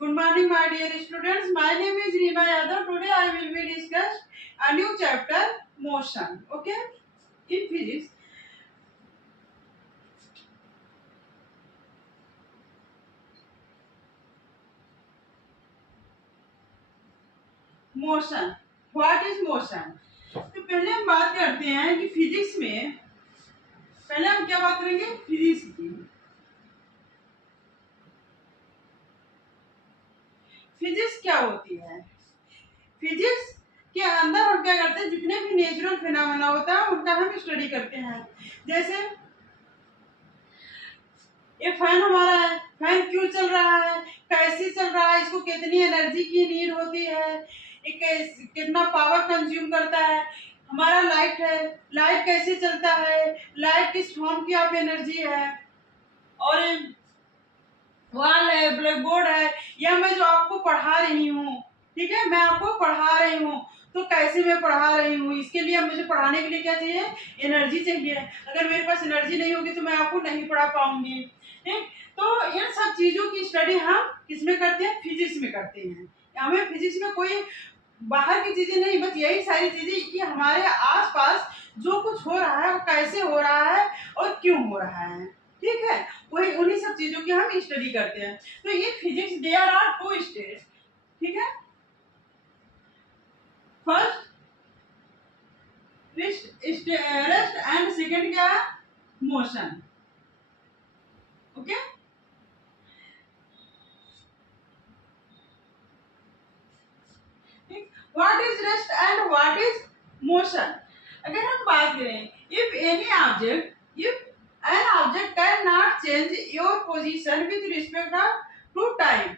Good morning, my dear students. My name is Reema Yadav. Today I will be discuss a new chapter, motion. Okay, in physics. Motion, what is motion? तो पहले हम बात करते हैं कि physics में, पहले हम क्या बात करेंगे, फिजिक्स की। फिजिक्स क्या होती है? फिजिक्स के अंदर हम क्या करते हैं, जितने भी नेचुरल फिनोमेना होता है उनका हम स्टडी करते हैं। जैसे ये फैन हमारा है, फैन क्यों चल रहा है, कैसे चल रहा है, इसको कितनी एनर्जी की नीड होती है, कितना पावर कंज्यूम करता है। हमारा लाइट है, लाइट कैसे चलता है, लाइट किस फॉर्म की आप एनर्जी है। और वॉल है, ब्लैक बोर्ड है, या मैं जो आपको पढ़ा रही हूँ, ठीक है, मैं आपको पढ़ा रही हूँ, तो कैसे मैं पढ़ा रही हूँ, इसके लिए मुझे पढ़ाने के लिए क्या चाहिए, एनर्जी चाहिए। अगर मेरे पास एनर्जी नहीं होगी तो मैं आपको नहीं पढ़ा पाऊंगी। ठीक, तो इन सब चीजों की स्टडी हम किसमें करते हैं, फिजिक्स में करते हैं। हमें फिजिक्स में कोई बाहर की चीजें नहीं, बस यही सारी चीजें कि हमारे आसपास जो कुछ हो रहा है वो कैसे हो रहा है और क्यों हो रहा है। ठीक है, वही उन्हीं सब चीजों की हम स्टडी करते हैं। तो ये physics, there are two states. ठीक है, फर्स्ट रेस्ट एंड सेकंड क्या है, motion. Okay, what is rest and what is motion? अगर हम बात करें, if any object, if an object can not change your position with respect to time,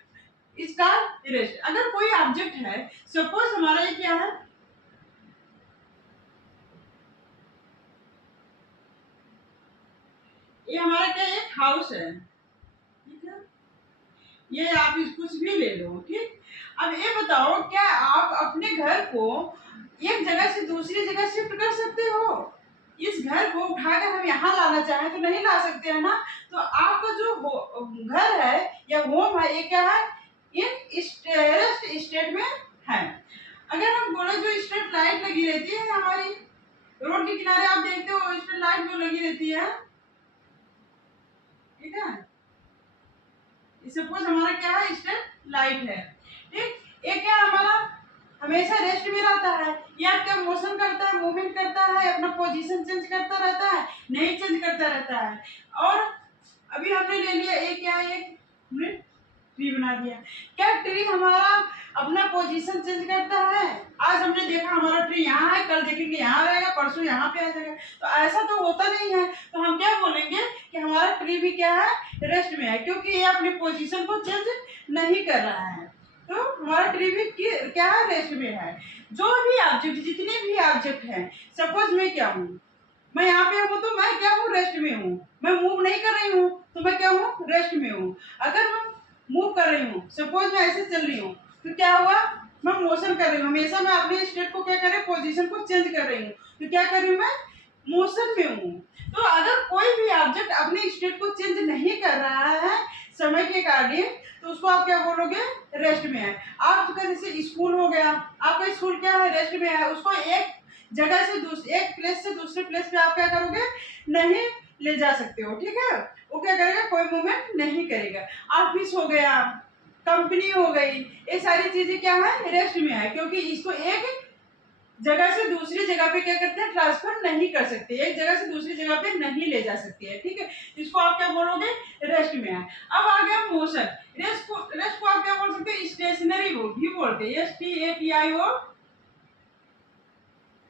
इसका rest. अगर कोई ऑब्जेक्ट है, सपोज हमारा ये क्या है, ये हमारा क्या, एक हाउस है, ठीक है, ये आप कुछ भी ले लो। ठीक, अब ये बताओ, क्या आप अपने घर को एक जगह से दूसरी जगह शिफ्ट कर सकते हो? इस घर को उठाकर हम यहाँ लाना चाहें तो नहीं ला सकते हैं ना। तो आपका जो घर है या होम है, ये क्या है, इन रेस्ट स्टेट में है। अगर हम बोले, जो स्ट्रीट लाइट लगी रहती है हमारी रोड के किनारे, आप देखते हो स्ट्रीट लाइट जो लगी रहती है, ठीक है, सपोज हमारा क्या है, स्ट्रीट लाइट है। ठीक, ये क्या हमारा हमेशा रेस्ट में रहता है, या क्या मोशन करता है, मूवमेंट करता है, अपना पोजीशन चेंज करता रहता है, नहीं चेंज करता रहता है। और अभी हमने ले लिया, एक क्या है, एक हमने ट्री बना दिया। क्या ट्री हमारा अपना पोजीशन चेंज करता है? आज हमने देखा हमारा ट्री यहाँ है, कल देखेंगे यहाँ रहेगा, परसों यहाँ पे आ जाएगा, तो ऐसा तो होता नहीं है। तो हम क्या बोलेंगे कि हमारा ट्री भी क्या है, रेस्ट में है, क्योंकि ये अपनी पोजीशन को चेंज नहीं कर रहा है। तो हमारा ट्री भी क्या है, रेस्ट में है। जो भी ऑब्जेक्ट, जितने भी ऑब्जेक्ट हैं, सपोज मैं क्या हूँ, मैं यहाँ पे हूँ तो मैं क्या हूँ, रेस्ट में हूँ। मैं मूव नहीं कर रही हूँ तो मैं क्या हूँ, रेस्ट में हूँ। अगर मैं मूव कर रही हूँ, सपोज मैं ऐसे चल रही हूँ, तो क्या हुआ, मैं मोशन कर रही हूँ, हमेशा मैं अपने स्टेट को क्या कर रही हूँ, पोजीशन को चेंज कर रही हूँ, तो क्या कर रही हूँ, मैं मोशन में हूँ। तो अगर कोई भी ऑब्जेक्ट अपने स्टेट को चेंज नहीं कर रहा है समय के अकॉर्डिंग, तो उसको आप क्या बोलोगे, रेस्ट में है। आपका जैसे स्कूल हो गया, आपका स्कूल क्या है, रेस्ट में है, उसको एक जगह से एक प्लेस से दूसरे प्लेस पे आप क्या करोगे, नहीं ले जा सकते हो। ठीक है, वो क्या करेगा, कोई मूवमेंट नहीं करेगा। ऑफिस हो गया, कंपनी हो गई, ये सारी चीजें क्या है, रेस्ट में है, क्योंकि इसको एक जगह से दूसरी जगह पे क्या करते हैं, ट्रांसफर नहीं कर सकते, एक जगह से दूसरी जगह पे नहीं ले जा सकती है। ठीक है, इसको आप क्या बोलोगे, रेस्ट में है। अब आ गया मोशन। रेस्ट को आप क्या बोल सकते हैं, स्टेशनरी भी बोलते हैं, STATIO।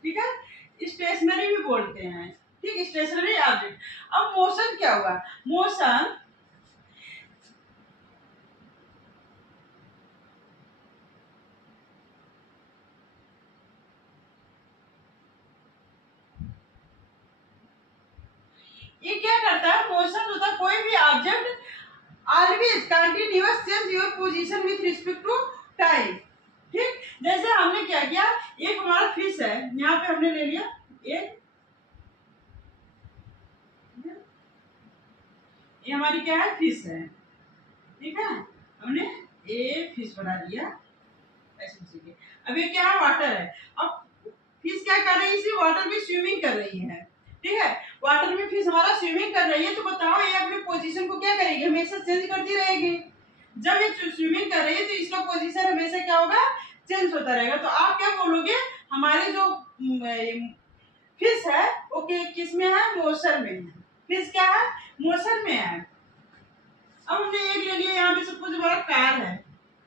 ठीक है, स्टेशनरी भी बोलते हैं। ठीक, स्टेशनरी ऑब्जेक्ट। अब मोशन क्या हुआ, मोशन ये क्या करता है, मोशन होता है, कोई भी object always continuous change your position with respect to time. ठीक, जैसे हमने क्या किया, एक हमारा फिश है, यहाँ पे हमने ले लिया एक, ये हमारी क्या है, फिश है। ठीक है, हमने ए फिश बना दिया ऐसे सीखे। अब ये क्या है, वाटर है। अब फिश क्या कर रही है, इसी वाटर में स्विमिंग कर रही है, ठीक है। वाटर में फिश हमारा स्विमिंग कर रही है, तो बताओ ये अपने पोजीशन को क्या करेगी, हमेशा चेंज करती रहेगी। जब ये स्विमिंग कर रही है तो इसका पोजीशन हमेशा क्या होगा, चेंज होता रहेगा। तो आप क्या बोलोगे, हमारे जो फिश है वो किस में है, मोशन में है। फिश क्या है, मोशन में है। अब हमने एक ले लिया, यहाँ पे सपोज हमारा कार है,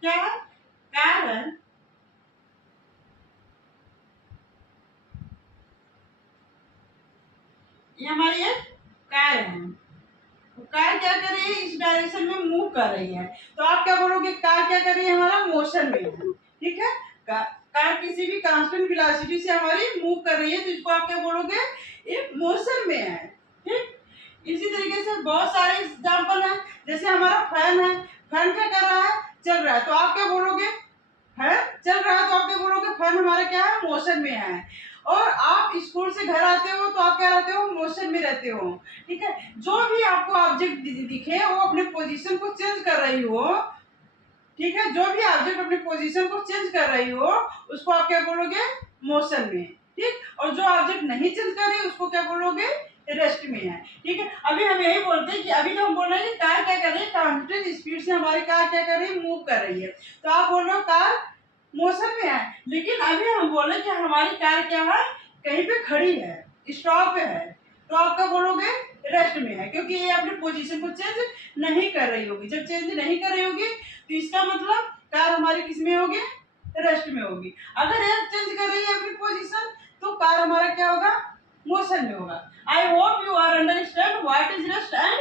क्या है, कार है। ये हमारी एक कार है, कार क्या कर रही है, इस डायरेक्शन में मूव कर रही है। तो आप क्या बोलोगे, कार क्या कर रही है, हमारा मोशन में है, ठीक है। कार किसी भी कांस्टेंट वेलोसिटी से हमारी मूव कर रही है, तो इसको आप क्या बोलोगे, ये मोशन में है, ठीक। इसी तरीके से बहुत सारे एग्जांपल हैं, जैसे हमारा फैन है, फैन क्या कर रहा है, चल रहा है। तो आप क्या बोलोगे, फैन चल रहा है, तो आप क्या बोलोगे, फैन हमारा क्या है, मोशन में है। और आप स्कूल से घर आते हो तो आप क्या रहते हो, मोशन में रहते हो, ठीक है। जो भी आपको ऑब्जेक्ट दिखे वो अपने पोजीशन को चेंज कर रही हो, ठीक है। जो भी ऑब्जेक्ट अपने पोजीशन को चेंज कर रही हो उसको आप क्या बोलोगे, मोशन में, ठीक। और जो ऑब्जेक्ट नहीं चेंज कर रही उसको क्या बोलोगे, रेस्ट में है, ठीक है। अभी हम यही बोलते हैं कि अभी तो हम बोल रहे हैं कि कार क्या कर रही है, कांस्टेंट स्पीड से हमारी कार क्या कर रही है, मूव कर रही है। तो आप बोल रहे हो कार मोशन में है, लेकिन अभी हम बोले कि हमारी कार क्या है, कहीं पे खड़ी है, स्टॉप पे है। तो आप क्या बोलोगे, रेस्ट में है, क्योंकि ये अपने पोजीशन को चेंज नहीं कर रही होगी। जब चेंज नहीं कर रही होगी तो इसका मतलब कार हमारी किस में होगी, रेस्ट में होगी। अगर ये चेंज कर रही है अपनी पोजीशन तो कार हमारा क्या होगा, मोशन में होगा। I hope you are understand what is rest and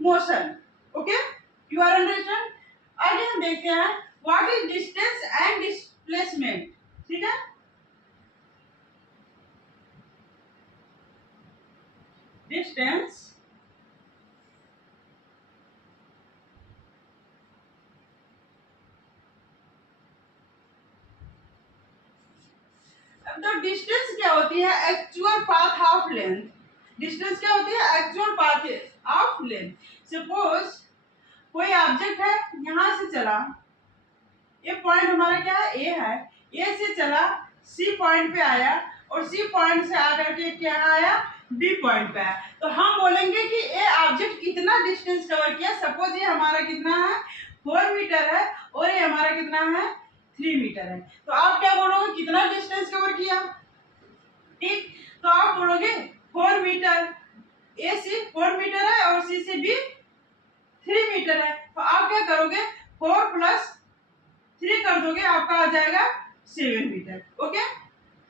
motion, okay, you are understand. आगे हम देखते हैं what is distance and displacement, ठीक है। डिस्टेंस अब तो डिस्टेंस क्या होती है, actual path of length. Distance क्या होती है, actual path of length. Suppose कोई ऑब्जेक्ट है, यहां से चला, ये पॉइंट हमारा क्या है, ए है, ए से चला सी पॉइंट पे आया और सी पॉइंट से आकर के क्या आया, बी पॉइंट पे आया। तो हम बोलेंगे कि ये ऑब्जेक्ट कितना डिस्टेंस कवर किया। सपोज ये हमारा कितना है, 4 मीटर है और ये हमारा कितना है, 3 मीटर है। तो आप क्या बोलोगे, कितना डिस्टेंस कवर किया, ठीक। तो आप बोलोगे 4 मीटर, ए से 4 मीटर है और सी से बी 3 मीटर है। तो आप क्या करोगे, 4 प्लस 3 कर दोगे, आपका आ जाएगा 7 मीटर, ओके।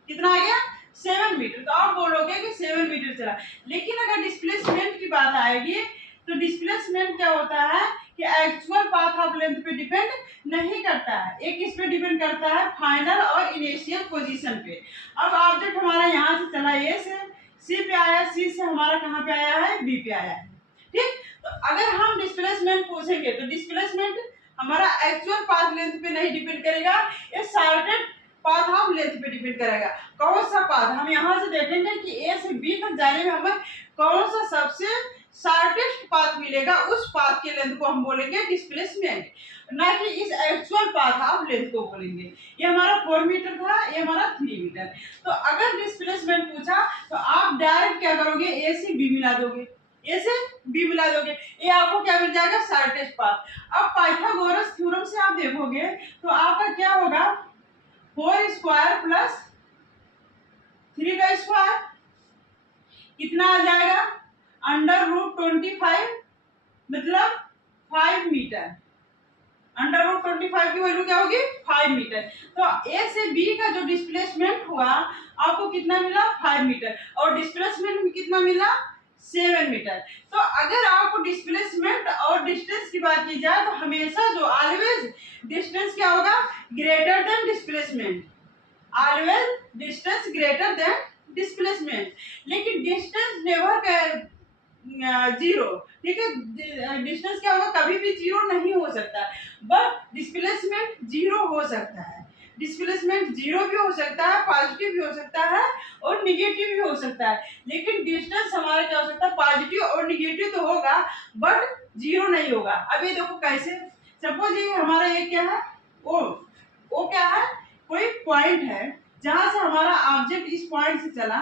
कितना आ गया, 7 मीटर। तो आप बोलोगे कि 7 मीटर चला। लेकिन अगर डिस्प्लेसमेंट की बात आएगी तो डिस्प्लेसमेंट क्या होता है कि एक्चुअल पाथ ऑफ लेंथ पे डिपेंड नहीं करता है, एक इस पे डिपेंड करता है फाइनल और इनिशियल पोजीशन पे। अब ऑब्जेक्ट हमारा यहाँ से चला, ए से सी पे आया, सी से हमारा कहाँ पे आया है, बी पे आया है, ठीक। तो अगर हम डिस्प्लेसमेंट पूछेंगे तो डिस्प्लेसमेंट हमारा एक्चुअल पाथ लेंथ पे नहीं डिपेंड करेगा, ये शॉर्टेड पाथ ऑफ लेंथ पे डिपेंड करेगा। कौन सा पाथ, हम यहाँ से देखेंगे कि ए से बी तक जाने में हमें कौन सा सबसे शॉर्टेस्ट पाथ मिलेगा, उस पाथ के लेंथ को हम बोलेंगे डिस्प्लेसमेंट, ना कि इस एक्चुअल पाथ ऑफ लेंथ को बोलेंगे। ये हमारा 4 मीटर था, ये हमारा 3 मीटर। तो अगर डिस्प्लेसमेंट पूछा तो आप डायरेक्ट क्या करोगे, ए से बी मिला दोगे, ए से बी मिला दोगे, ये आपको क्या मिल जाएगा, शॉर्टेस्ट पाथ। अब पाइथागोरस थ्योरम से आप देखोगे तो आपका क्या होगा, 4 स्क्वायर प्लस 3 का स्क्वायर कितना आ जाएगा, √25 मतलब 5 मीटर। √25 की वैल्यू क्या होगी, 5 मीटर। तो ए से बी का जो डिस्प्लेसमेंट हुआ आपको कितना मिला, 5 मीटर, और डिस्प्लेसमेंट में कितना मिला, 7 मीटर। तो अगर आपको डिस्प्लेसमेंट और डिस्टेंस की बात की जाए तो हमेशा जो ऑलवेज डिस्टेंस क्या होगा, greater than displacement, always distance greater than displacement. लेकिन डिस्टेंस नेवर जीरो, ठीक है। डिस्टेंस क्या होगा, कभी भी जीरो नहीं हो सकता, बट डिस्प्लेसमेंट जीरो हो सकता है। डिस्प्लेसमेंट जीरो भी हो सकता है, पॉजिटिव भी हो सकता है और निगेटिव भी हो सकता है। लेकिन डिस्टेंस हमारा क्या हो सकता है, पॉजिटिव और निगेटिव तो होगा बट जीरो नहीं होगा। अब ये देखो कैसे, सपोज ये हमारा ये क्या है, ओ ओ क्या है, कोई पॉइंट है जहां से हमारा ऑब्जेक्ट इस पॉइंट से चला,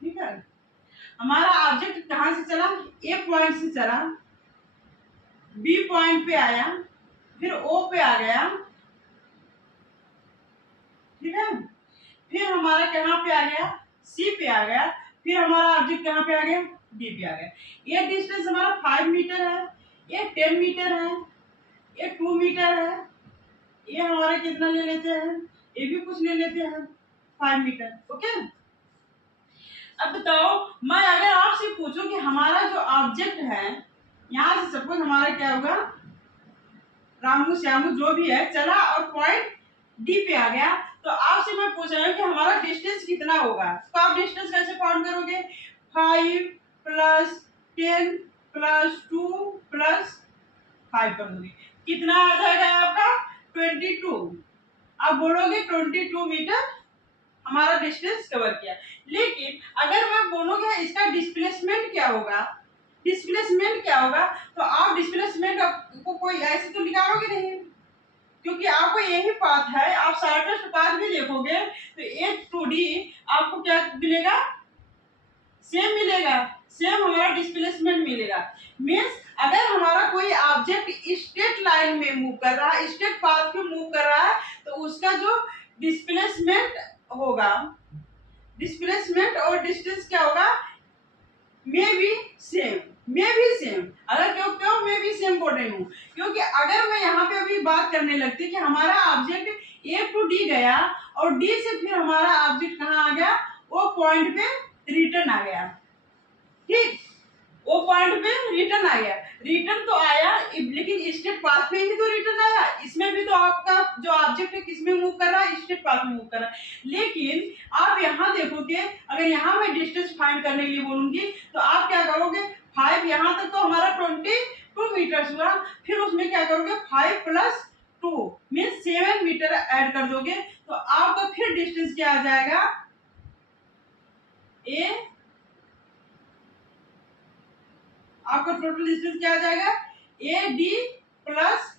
ठीक है, हमारा ऑब्जेक्ट कहां से चला, ए पॉइंट से चला, बी पॉइंट पे आया, फिर ओ पे आ गया, ठीक है, फिर हमारा कहाँ पे आ गया, सी पे आ गया, फिर हमारा ऑब्जेक्ट कहाँ पे आ गया, डी पे आ गया। ये डिस्टेंस हमारा 5 मीटर है, ये 10 मीटर है, ये 2 मीटर है, ये हमारा कितना ले लेते हैं, ये भी कुछ ले लेते हैं 5 मीटर। ओके, अब बताओ मैं अगर आपसे पूछूं कि हमारा जो ऑब्जेक्ट है, यहाँ से सपोज हमारा क्या होगा, रामू श्यामू जो भी है चला और पॉइंट डी पे आ गया, तो आपसे मैं पूछ रहा हूँ कि हमारा डिस्टेंस कितना होगा। तो आप डिस्टेंस कैसे फाउंड करोगे, 5 प्लस 10 प्लस 2 प्लस 5 कर दोगे, कितना आ जाएगा आपका 22। आप बोलोगे 22 मीटर हमारा डिस्टेंस कवर किया। लेकिन अगर मैं बोलूंगा इसका डिस्प्लेसमेंट क्या होगा, डिस्प्लेसमेंट क्या होगा, तो आप डिस्प्लेसमेंट को कोई ऐसे तो निकालोगे नहीं, क्योंकि आपको यही पाथ है, आप शॉर्टेस्ट पाथ भी देखोगे तो एक 2D आपको क्या मिलेगा, सेम मिलेगा, सेम हमारा डिस्प्लेसमेंट मिलेगा। मीन्स अगर हमारा कोई ऑब्जेक्ट स्ट्रेट लाइन में मूव कर रहा है, स्ट्रेट पाथ पे मूव कर रहा है, तो उसका जो डिस्प्लेसमेंट होगा, डिस्प्लेसमेंट और डिस्टेंस क्या होगा, may be same, may be same. अगर क्यों क्यों मे बी सेम बोल रही हूँ, क्योंकि अगर मैं यहाँ पे अभी बात करने लगती कि हमारा ऑब्जेक्ट ए टू डी गया और डी से फिर हमारा ऑब्जेक्ट कहाँ आ गया, वो पॉइंट पे रिटर्न आ गया, ठीक, वो पॉइंट पे रिटर्न आ गया, रिटर्न तो आया लेकिन स्ट्रेट पाथ में ही तो रिटर्न आया। इसमें भी तो आपका जो ऑब्जेक्ट है किसमें मूव कर रहा है, स्ट्रेट पाथ में मूव कर रहा है। लेकिन आप यहाँ देखोगे, अगर यहाँ मैं डिस्टेंस फाइंड करने के लिए बोलूंगी तो आप क्या करोगे, 5 यहाँ तक तो हमारा 22 मीटर हुआ, फिर उसमें क्या करोगे 5 प्लस 2 मीन्स 7 मीटर ऐड कर दोगे, तो आपका फिर डिस्टेंस क्या आ जाएगा, ए आपका टोटल डिस्टेंस क्या आ जाएगा, A D plus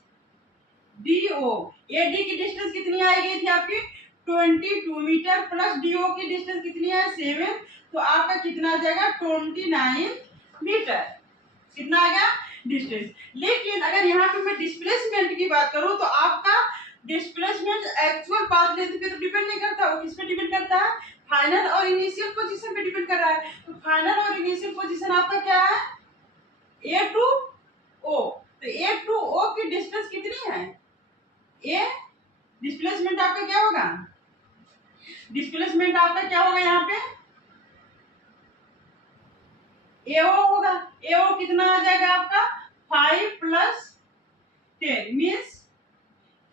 D O. A D की डिस्टेंस कितनी आई गई थी आपकी 22 मीटर प्लस डी ओ की डिस्टेंस कितनी है 7, तो आपका कितना आ जाएगा 29 मीटर, कितना आ गया डिस्टेंस। लेकिन अगर यहाँ पे मैं डिस्प्लेसमेंट की बात करूँ तो आपका डिस्प्लेसमेंट एक्चुअल पाथ लेंथ पे तो डिपेंड नहीं करता, वो किस पे डिपेंड करता है, फाइनल और इनिशियल पोजीशन पे डिपेंड कर रहा है। तो फाइनल और इनिशियल पोजीशन आपका क्या है, ए टू ओ, तो ए टू ओ की डिस्टेंस कितनी है, ए डिस्प्लेसमेंट आपका क्या होगा, डिस्प्लेसमेंट आपका क्या होगा, यहाँ पे एओ होगा, एओ कितना आ जाएगा आपका 5 प्लस 10 मीन्स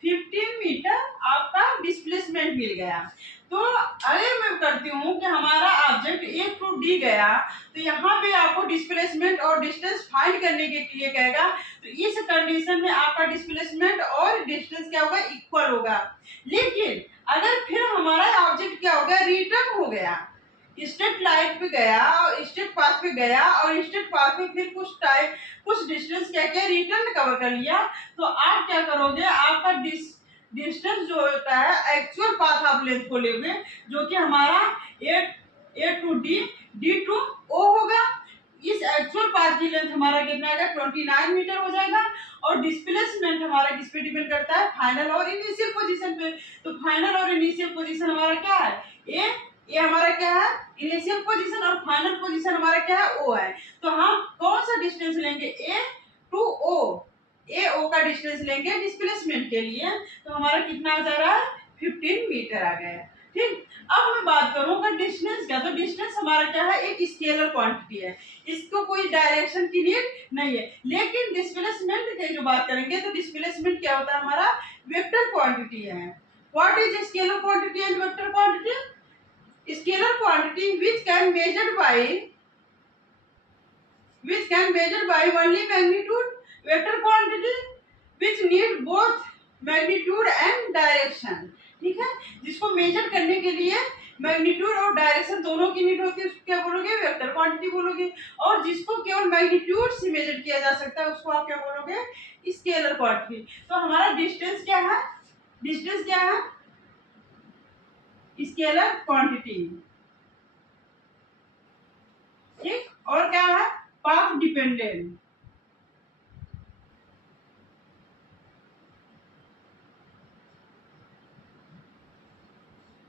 15 मीटर आपका डिस्प्लेसमेंट मिल गया। तो अगर मैं करती हूँ कि हमारा ऑब्जेक्ट ए टू डी गया, तो यहाँ पे आपको डिस्प्लेसमेंट और डिस्टेंस फाइंड करने के लिए कहेगा, तो इस कंडीशन में आपका डिस्प्लेसमेंट और डिस्टेंस क्या होगा, इक्वल होगा। लेकिन अगर फिर हमारा ऑब्जेक्ट क्या हो गया, रिटर्न हो गया, स्ट्रेट लाइन पे गया और स्ट्रेट पाथ पे गया और स्ट्रेट पाथ में फिर कुछ टाइम कुछ डिस्टेंस क्या क्या रिटर्न कवर कर लिया, तो आप क्या करोगे, आपका डिस्टेंस जो होता है एक्चुअल पाथ आप लेंथ को लेंगे, जो कि हमारा A two D D two O होगा। इस एक्चुअल पाथ की लेंथ हमारा कितना आएगा 29 मीटर हो जाएगा। और डिस्प्लेसमेंट हमारा किस पे डिपेंड करता है, फाइनल और इनिशियल पोजीशन पे। तो फाइनल और इनिशियल पोजीशन हमारा क्या है, ये हमारा क्या है इनिशियल पोजीशन, और फाइनल पोजीशन हमारा क्या है ओ है। तो हम कौन सा डिस्टेंस लेंगे, ए टू ओ, ए ओ का डिस्टेंस लेंगे डिस्प्लेसमेंट के लिए, तो हमारा कितना आ जा रहा है 15 मीटर आ गया, ठीक। अब मैं बात करूंगा डिस्टेंस का, तो डिस्टेंस हमारा क्या है, एक स्केलर क्वांटिटी है, इसको कोई डायरेक्शन की नीड नहीं है। लेकिन डिस्प्लेसमेंट की जो बात करेंगे तो डिस्प्लेसमेंट क्या होता है, हमारा वेक्टर क्वांटिटी है। What is scalar quantity and vector quantity, scalar quantity which can measured by only magnitude, vector quantity which need both magnitude and direction, ठीक है, जिसको मेजर करने के लिए मैग्नीट्यूड और डायरेक्शन दोनों की नीड होती है, उसको क्या बोलोगे, वेक्टर क्वांटिटी बोलोगे। और जिसको केवल मैग्नीट्यूड से मेजर किया जा सकता है उसको आप क्या बोलोगे, स्केलर क्वांटिटी। तो हमारा डिस्टेंस क्या है, डिस्टेंस क्या है, स्केलर क्वांटिटी। ठीक, और क्या है, पाथ डिपेंडेंट।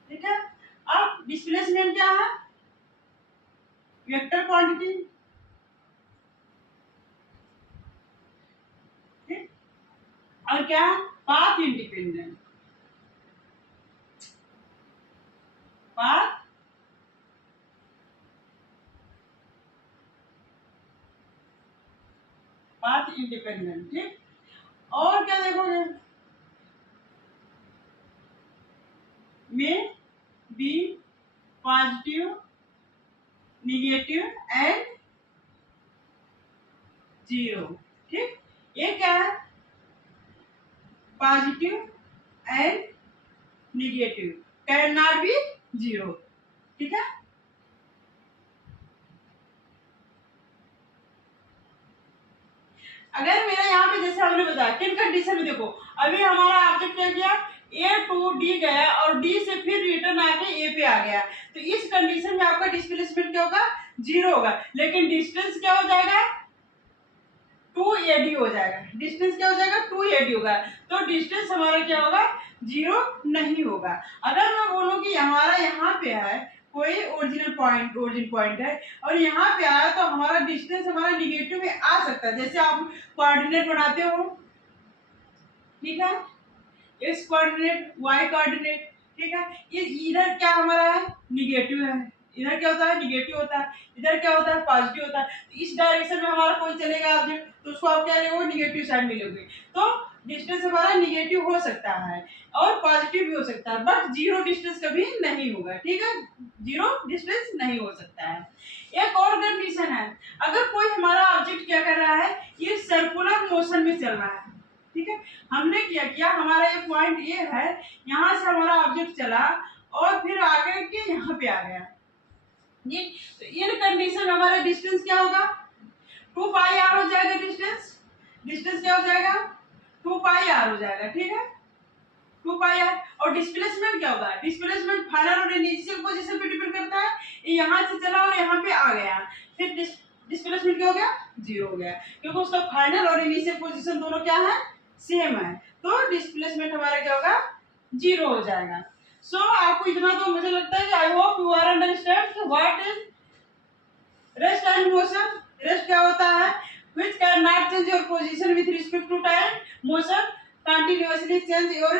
ठीक है, अब डिस्प्लेसमेंट क्या है, वेक्टर क्वांटिटी। ठीक, और क्या है, path independent. Path path independent. ठीक, और क्या देखोगे, may be positive, negative and zero. ठीक, ये क्या है, positive and negative, can not be zero. ठीक है, अगर मेरा यहाँ पे जैसे हमने बताया किन कंडीशन में, देखो अभी हमारा ऑब्जेक्ट क्या किया, ए टू डी गया और डी से फिर रिटर्न आके ए पे आ गया, तो इस कंडीशन में आपका डिस्प्लेसमेंट क्या होगा, जीरो होगा। लेकिन डिस्टेंस क्या हो जाएगा, 2AD हो जाएगा। डिस्टेंस क्या हो जाएगा, 2AD होगा। तो डिस्टेंस हमारा क्या होगा, जीरो नहीं होगा। अगर मैं बोलूं कि हमारा यहाँ पे है कोई ओरिजिन पॉइंट है और यहाँ पे आया तो हमारा डिस्टेंस हमारा निगेटिव में आ सकता है। जैसे आप कोऑर्डिनेट बनाते हो, ठीक है, एक्स कोऑर्डिनेट, वाई कोऑर्डिनेट, ठीक है, ये इधर क्या हमारा है, निगेटिव है, इधर क्या होता है, निगेटिव होता है, इधर क्या होता है, पॉजिटिव होता है। तो इस डायरेक्शन में हमारा कोई चलेगा ऑब्जेक्ट तो उसको आप क्या लेंगे, निगेटिव साइड में लेंगे। तो डिस्टेंस हमारा निगेटिव हो सकता है और पॉजिटिव भी हो सकता है, बट जीरो डिस्टेंस कभी नहीं होगा। ठीक है, जीरो डिस्टेंस नहीं हो सकता है। एक और कंडीशन है, अगर कोई हमारा ऑब्जेक्ट क्या कर रहा है, ये सर्कुलर मोशन में चल रहा है। ठीक है, हमने क्या किया, हमारा एक पॉइंट ये है, यहाँ से हमारा ऑब्जेक्ट चला और फिर आगे के यहाँ पे आ गया। ये तो इन कंडीशन में हमारा डिस्टेंस क्या होगा, 2πr हो जाएगा। डिस्टेंस डिस्टेंस क्या हो जाएगा, 2πr हो जाएगा। ठीक है, 2πr। और डिस्प्लेसमेंट क्या होगा, डिस्प्लेसमेंट फाइनल और इनिशियल पोजीशन पे डिपेंड करता है। ये यहाँ से चला और यहाँ पे आ गया, फिर डिस्प्लेसमेंट क्या हो गया, जीरो हो गया, क्योंकि उसका फाइनल और इनिशियल पोजीशन दोनों क्या है, सेम है। तो डिस्प्लेसमेंट हमारा क्या होगा, जीरो हो जाएगा। सो आपको इतना तो मुझे लगता है कि I hope you are understand what is rest and motion. Rest क्या होता है, which cannot change your position with respect to time. Motion continuously change your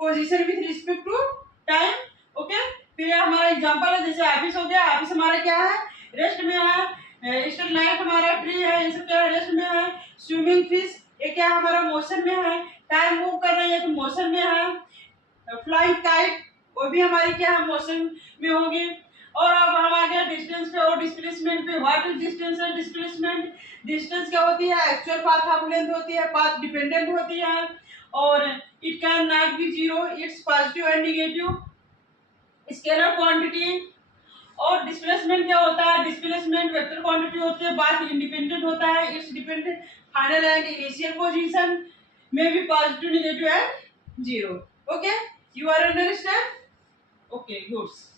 position with respect to time. Okay, फिर हमारा एग्जांपल है, जैसे office हो गया, office हमारा क्या है, रेस्ट में है। स्ट्रीट लाइट हमारा ट्री है, ये सब क्या है, रेस्ट में है। स्विमिंग फिश ये क्या हमारा मोशन में है। टायर मूव कर रही है तो मोशन में है। फ्लाइंग काइट वो भी हमारी क्या है, मोशन में होगी। और अब हम आ गए डिस्टेंस पे और डिस्प्लेसमेंट पे। What is distance and displacement. Distance क्या होती है, एक्चुअल पाथ ऑफ लेंथ होती है, पाथ डिपेंडेंट होती है और it can not be zero, it's positive and negative scalar quantity. और डिस्प्लेसमेंट क्या होता है, डिस्प्लेसमेंट वेक्टर क्वांटिटी होती है, पाथ इंडिपेंडेंट होता है, it's dependent final and initial position में भी positive, negative and zero. Okay, you are understand, okay, goods.